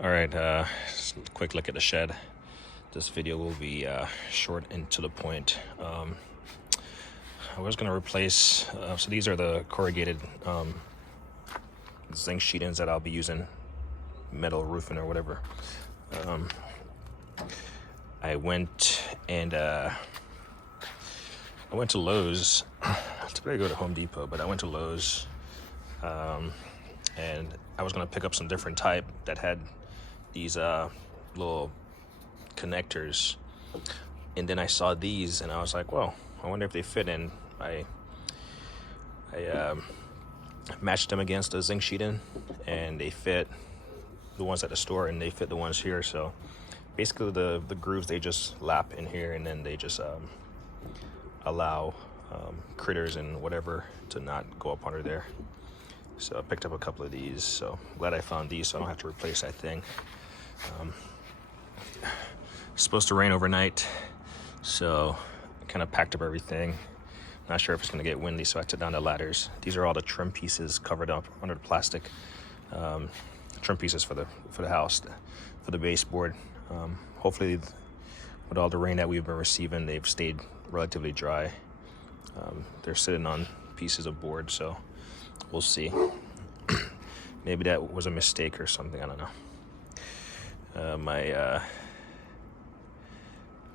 All right, just a quick look at the shed. This video will be short and to the point. I was gonna replace, so these are the corrugated zinc sheetings that I'll be using, metal roofing or whatever. I went to Lowe's. Typically I go to Home Depot, but I went to Lowe's, and I was gonna pick up some different type that had these little connectors, and then I saw these and I was like, well, I wonder if they fit in. I matched them against the zinc sheeting and they fit the ones at the store and they fit the ones here. So basically the grooves, they just lap in here and then they just allow critters and whatever to not go up under there. So I picked up a couple of these, so I'm glad I found these so I don't have to replace that thing. It's supposed to rain overnight, so I kind of packed up everything. Not sure if it's going to get windy, so I took down the ladders. These are all the trim pieces covered up under the plastic. Trim pieces for the house, for the baseboard. Hopefully, with all the rain that we've been receiving, they've stayed relatively dry. They're sitting on pieces of board, so we'll see. Maybe that was a mistake or something. I don't know. My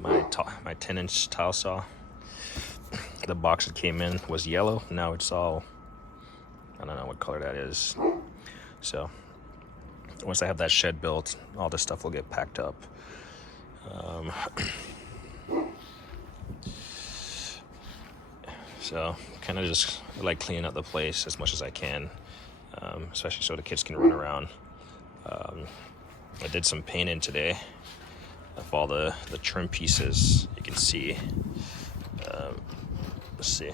10-inch tile saw, the box it came in was yellow. Now it's all, I don't know what color that is. So once I have that shed built, all this stuff will get packed up. So kind of just like cleaning up the place as much as I can, especially so the kids can run around. I did some painting today of all the trim pieces. You can see, let's see,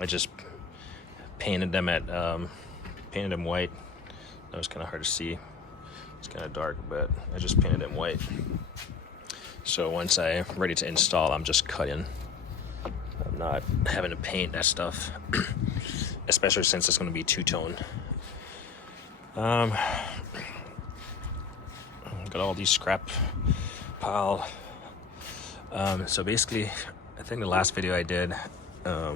I just painted them white. That was kind of hard to see, it's kind of dark, but I just painted them white. So once I'm ready to install, I'm just cutting. I'm not having to paint that stuff, especially since it's going to be two-tone. Got all these scrap pile. So basically, I think the last video I did, I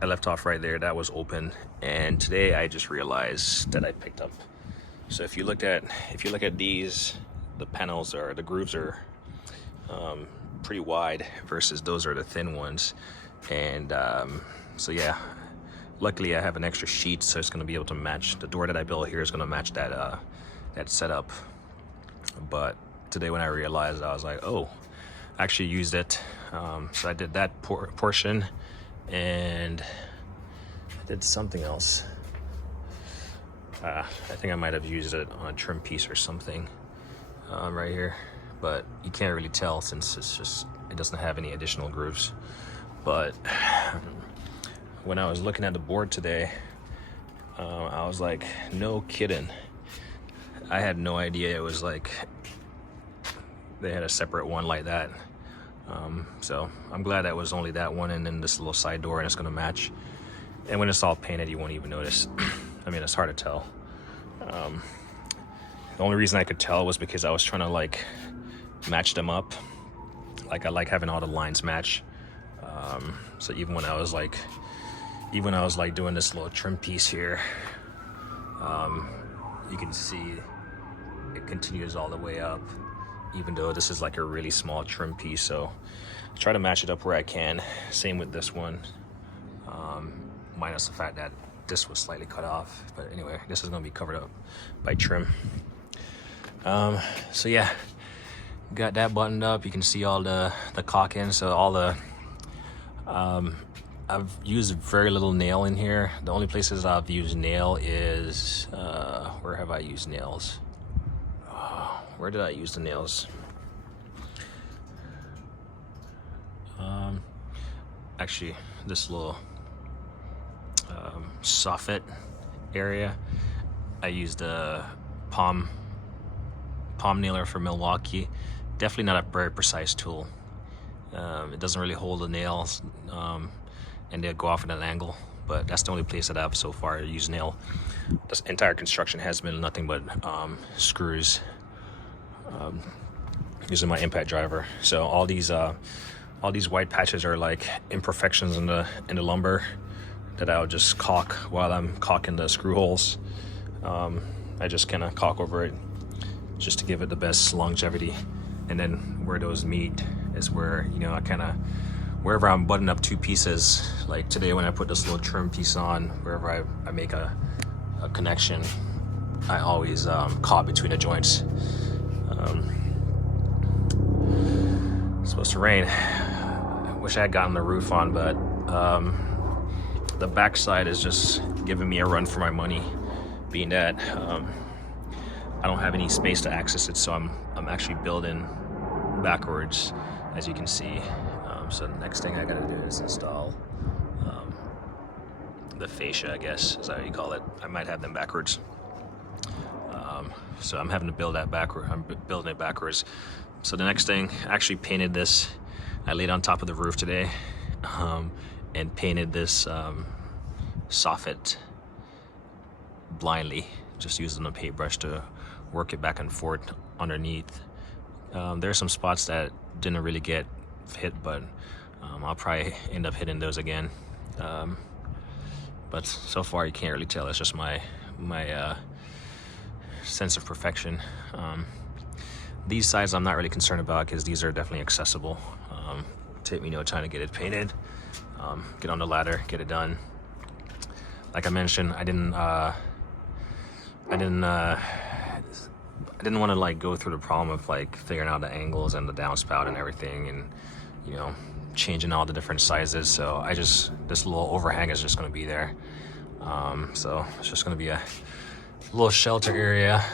left off right there. That was open, and today I just realized that I picked up. So if you look at these, the panels are, the grooves are pretty wide versus those are the thin ones, and so yeah. Luckily, I have an extra sheet, so it's going to be able to match. The door that I built here is going to match that that setup. But today when I realized, I was like, oh, I actually used it. So I did that portion, and I did something else. I think I might have used it on a trim piece or something right here. But you can't really tell since it doesn't have any additional grooves. But when I was looking at the board today, I was like, no kidding. I had no idea it was like they had a separate one like that. So I'm glad that was only that one and then this little side door, and it's gonna match. And when it's all painted, you won't even notice. I mean, it's hard to tell. The only reason I could tell was because I was trying to like match them up. Like I like having all the lines match. So even when I was like doing this little trim piece here, you can see it continues all the way up, even though this is like a really small trim piece. So I try to match it up where I can. Same with this one, minus the fact that this was slightly cut off. But anyway, this is going to be covered up by trim. So yeah, got that buttoned up. You can see all the caulking. So all the I've used very little nail in here. The only places I've used nail is, where have I used nails? Where did I use the nails? Actually, this little soffit area, I used a palm nailer for Milwaukee. Definitely not a very precise tool. It doesn't really hold the nails. And they'll go off at an angle, but that's the only place that I've so far used nail. This entire construction has been nothing but screws, using my impact driver. So all these white patches are like imperfections in the lumber that I'll just caulk while I'm caulking the screw holes. I just kind of caulk over it just to give it the best longevity. And then where those meet is where, you know, I kind of, wherever I'm buttoning up two pieces, like today when I put this little trim piece on, wherever I make a connection, I always caulk between the joints. It's supposed to rain. I wish I had gotten the roof on, but the backside is just giving me a run for my money, being that I don't have any space to access it, so I'm actually building backwards, as you can see. So the next thing I gotta do is install the fascia, I guess is how you call it. I might have them backwards. So I'm having to build that backward. I'm building it backwards. So the next thing, I actually painted this. I laid on top of the roof today and painted this soffit blindly, just using a paintbrush to work it back and forth underneath. There's some spots that didn't really get hit, but I'll probably end up hitting those again. But so far you can't really tell. It's just my sense of perfection. These sides I'm not really concerned about because these are definitely accessible. Take me no time to get it painted, get on the ladder, get it done. Like I mentioned, I didn't want to like go through the problem of like figuring out the angles and the downspout and everything, and you know, changing all the different sizes. So this little overhang is just going to be there. So it's just going to be a little shelter area.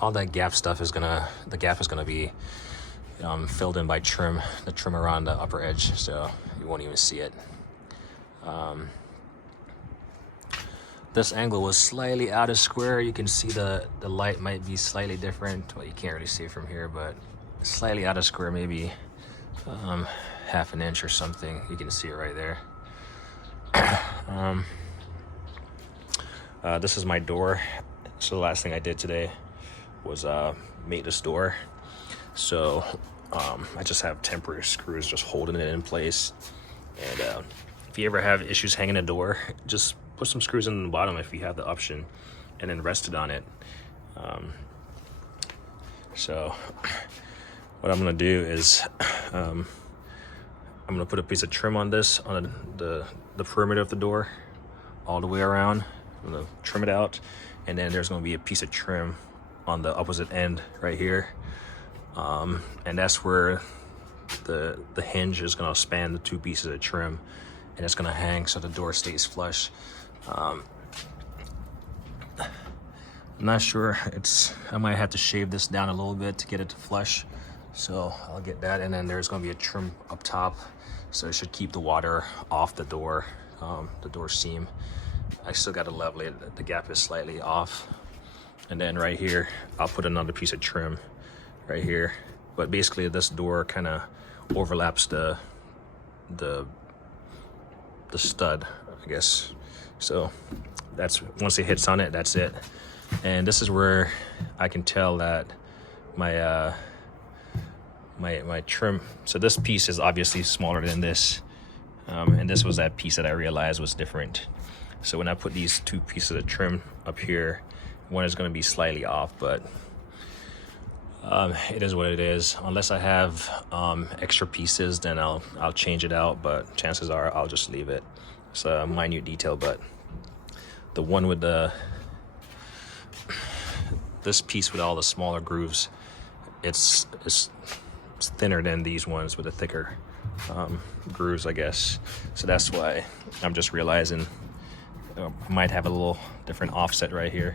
All that gap stuff is the gap is gonna be filled in by trim, the trim around the upper edge, so you won't even see it. This angle was slightly out of square. You can see the light might be slightly different. Well, you can't really see it from here, but slightly out of square, maybe half an inch or something. You can see it right there. This is my door. So the last thing I did today was made this door. So I just have temporary screws just holding it in place. And if you ever have issues hanging a door, just put some screws in the bottom if you have the option, and then rest it on it. So what I'm gonna do is I'm gonna put a piece of trim on this, on the perimeter of the door, all the way around. I'm gonna trim it out, and then there's gonna be a piece of trim on the opposite end right here, and that's where the hinge is gonna span the two pieces of trim, and it's gonna hang so the door stays flush. I'm not sure, I might have to shave this down a little bit to get it to flush, so I'll get that. And then there's gonna be a trim up top, so it should keep the water off the door seam. I still gotta level it, the gap is slightly off. And then right here, I'll put another piece of trim right here. But basically this door kind of overlaps the stud, I guess. So that's, once it hits on it, that's it. And this is where I can tell that my my trim, so this piece is obviously smaller than this. And this was that piece that I realized was different. So when I put these two pieces of trim up here, one is going to be slightly off, but it is what it is. Unless I have extra pieces, then I'll change it out, but chances are I'll just leave it. It's a minute detail, but the one with this piece with all the smaller grooves, it's thinner than these ones with the thicker grooves, I guess. So that's why I'm just realizing I might have a little different offset right here,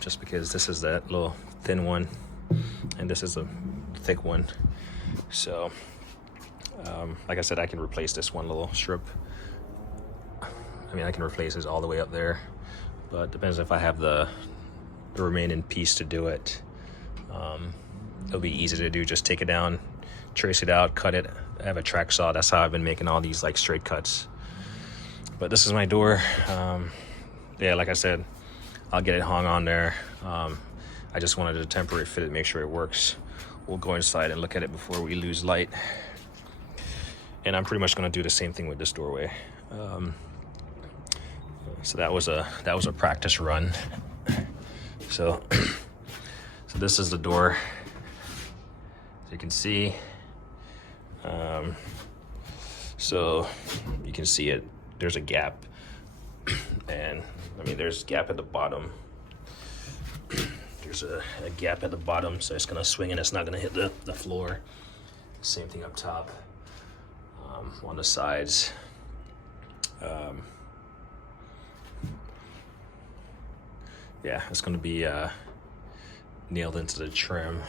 just because this is that little thin one and this is a thick one. So like I said, I can replace this one little strip. I mean, I can replace this all the way up there, but depends if I have the remaining piece to do it. It'll be easy to do, just take it down, trace it out, cut it. I have a track saw. That's how I've been making all these like straight cuts. But this is my door. Yeah, like I said, I'll get it hung on there. I just wanted to temporary fit it, make sure it works. We'll go inside and look at it before we lose light. And I'm pretty much going to do the same thing with this doorway. So that was a practice run. So this is the door. As you can see. So you can see it. There's a gap, and I mean there's a gap at the bottom. There's a gap at the bottom, so it's gonna swing and it's not gonna hit the floor. Same thing up top, on the sides. Yeah, it's gonna be nailed into the trim.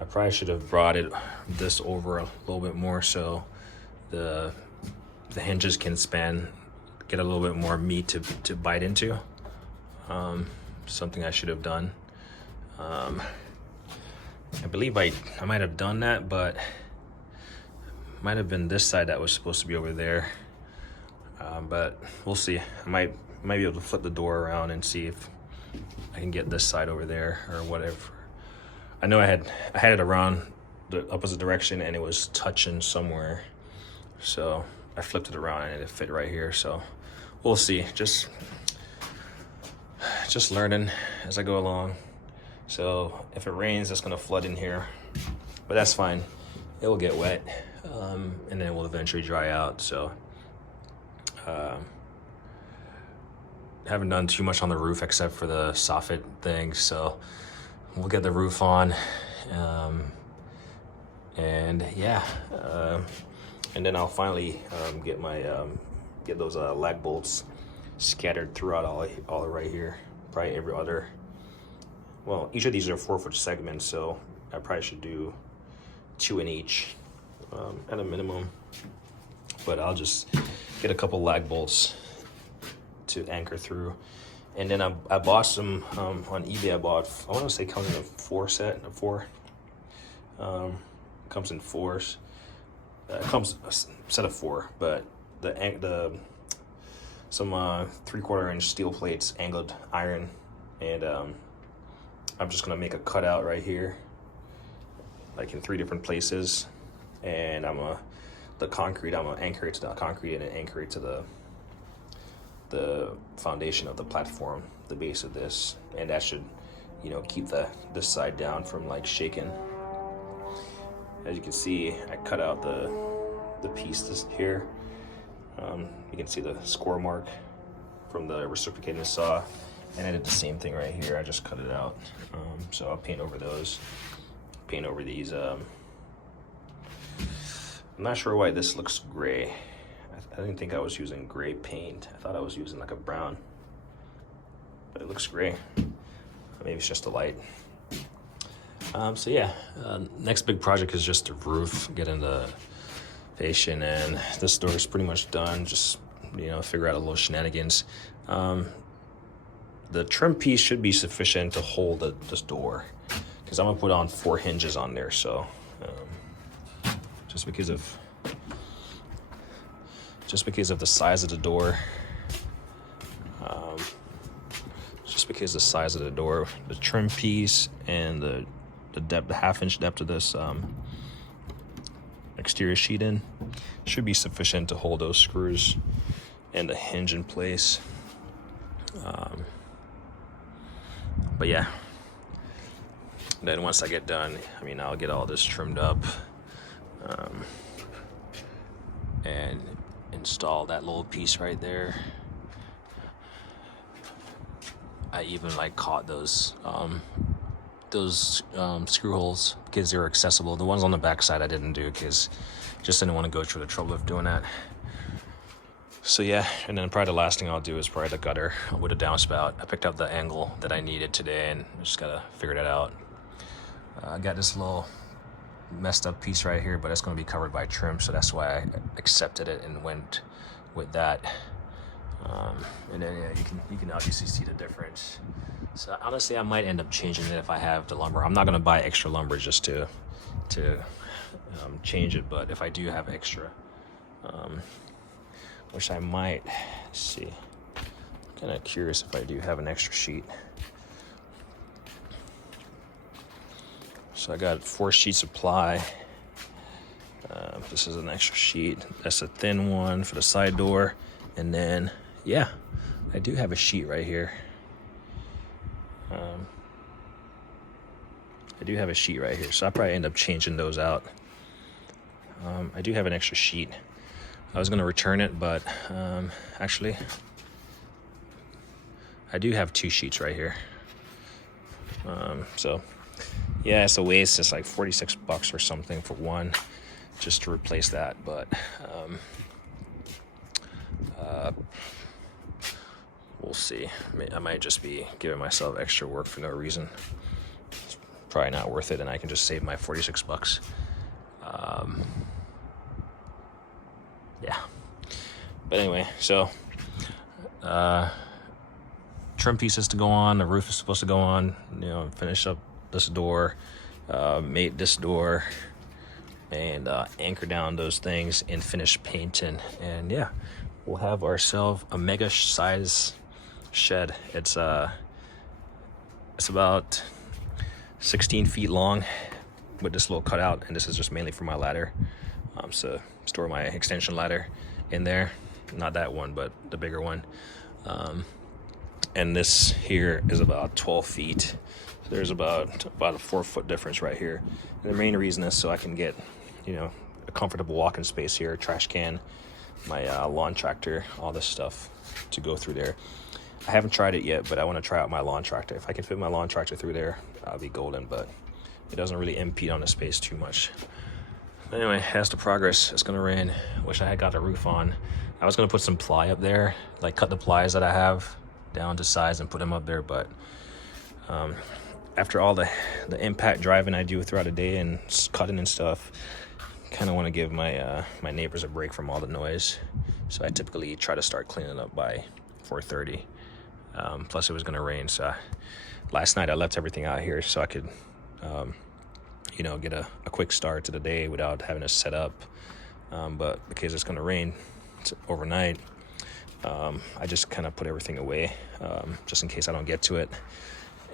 I probably should have brought this over a little bit more so the hinges can get a little bit more meat to bite into. Something I should have done. I believe I might have done that, but might have been this side that was supposed to be over there. But we'll see. I might be able to flip the door around and see if I can get this side over there or whatever. I know I had it around the opposite direction and it was touching somewhere, so I flipped it around and it fit right here. So we'll see. Just learning as I go along. So if it rains, it's gonna flood in here, but that's fine. It will get wet, and then it will eventually dry out. So haven't done too much on the roof except for the soffit thing. So we'll get the roof on, and yeah, and then I'll finally get those lag bolts scattered throughout all right here. Probably every other. Well, each of these are 4-foot segments, so I probably should do 2 in each at a minimum. But I'll just get a couple lag bolts to anchor through. And then I bought some on eBay. I want to say comes in a 4 set, a 4. Comes in 4s. Comes a set of 4, but some 3/4 inch steel plates, angled iron, and I'm just gonna make a cutout right here, like in 3 different places, and I'm gonna anchor it to the concrete and then anchor it to the foundation of the platform, the base of this, and that should, keep this side down from like shaking. As you can see, I cut out the piece here. You can see the score mark from the reciprocating saw, and I did the same thing right here. I just cut it out. So I'll paint over these. I'm not sure why this looks gray. I didn't think I was using gray paint. I thought I was using like a brown, but it looks gray. Maybe it's just the light. So yeah, next big project is just the roof, getting the fascia, and this door is pretty much done. Just figure out a little shenanigans. The trim piece should be sufficient to hold this door, because I'm gonna put on 4 hinges on there. So just because of the size of the door, the trim piece and the depth, the 1/2 inch depth of this exterior sheet in should be sufficient to hold those screws and the hinge in place. But yeah, then once I get done, I'll get all this trimmed up, and install that little piece right there. I even caught those screw holes because they were accessible. The ones on the back side I didn't do because just didn't want to go through the trouble of doing that. So yeah, and then probably the last thing I'll do is probably the gutter with a downspout. I picked up the angle that I needed today and I just gotta figure that out. I got this little messed up piece right here, but it's gonna be covered by trim, so that's why I accepted it and went with that. And then yeah, you can obviously see the difference. So honestly, I might end up changing it if I have the lumber. I'm not gonna buy extra lumber just to change it, but if I do have extra, which I might see. Kind of curious if I do have an extra sheet. So I got 4 sheets of ply. This is an extra sheet. That's a thin one for the side door. And then, yeah, I do have a sheet right here. I do have a sheet right here, so I'll probably end up changing those out. I do have an extra sheet. I was going to return it, but actually, I do have 2 sheets right here. So, yeah, it's a waste. It's like $46 or something for one, just to replace that. But we'll see. I might just be giving myself extra work for no reason. It's probably not worth it, and I can just save my $46. Yeah. But anyway, so trim pieces to go on. The roof is supposed to go on. You know, finish up this door, mate this door, and anchor down those things and finish painting. And yeah, we'll have ourselves a mega size shed. It's about 16 feet long with this little cutout, and this is just mainly for my ladder. So store my extension ladder in there, not that one, but the bigger one. And this here is about 12 feet. So there's about a 4 foot difference right here. And the main reason is so I can get, you know, a comfortable walking space here, trash can, my lawn tractor, all this stuff to go through there. I haven't tried it yet, but I want to try out my lawn tractor. If I can fit my lawn tractor through there, I'll be golden, but it doesn't really impede on the space too much. But anyway, as to progress, it's gonna rain. Wish I had got the roof on. I was gonna put some ply up there, like cut the plies that I have down to size and put them up there, but after all the impact driving I do throughout the day and cutting and stuff, kind of want to give my my neighbors a break from all the noise. So I typically try to start cleaning up by 4:30. Plus it was gonna rain, so last night I left everything out here so I could you know, get a quick start to the day without having to set up. But because it's gonna rain overnight, I just kind of put everything away just in case I don't get to it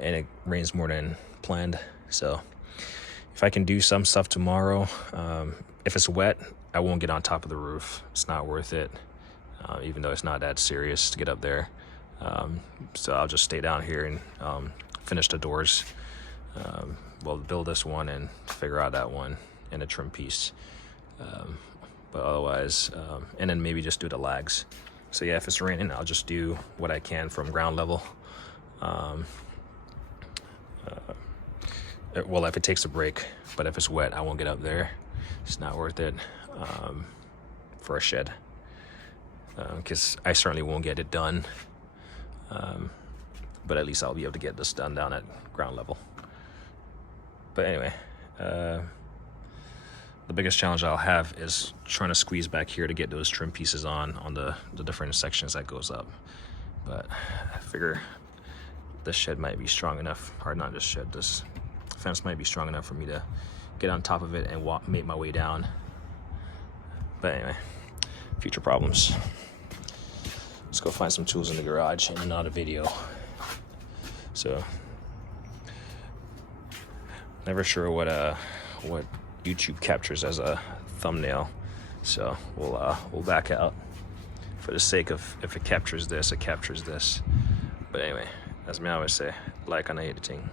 and it rains more than planned. So if I can do some stuff tomorrow, if it's wet, I won't get on top of the roof. It's not worth it, even though it's not that serious to get up there. So I'll just stay down here and finish the doors. Well, build this one and figure out that one and a trim piece. But otherwise, and then maybe just do the lags. So yeah, if it's raining, I'll just do what I can from ground level. Well, if it takes a break, but if it's wet, I won't get up there. It's not worth it for a shed, because I certainly won't get it done. But at least I'll be able to get this done down at ground level. But anyway, the biggest challenge I'll have is trying to squeeze back here to get those trim pieces on the different sections that goes up. But I figure this shed might be strong enough, or not this shed, this fence might be strong enough for me to get on top of it and make my way down. But anyway, future problems. Let's go find some tools in the garage and not a video. So, never sure what YouTube captures as a thumbnail. So we'll back out for the sake of, if it captures this, it captures this. But anyway, as me always say, like on editing.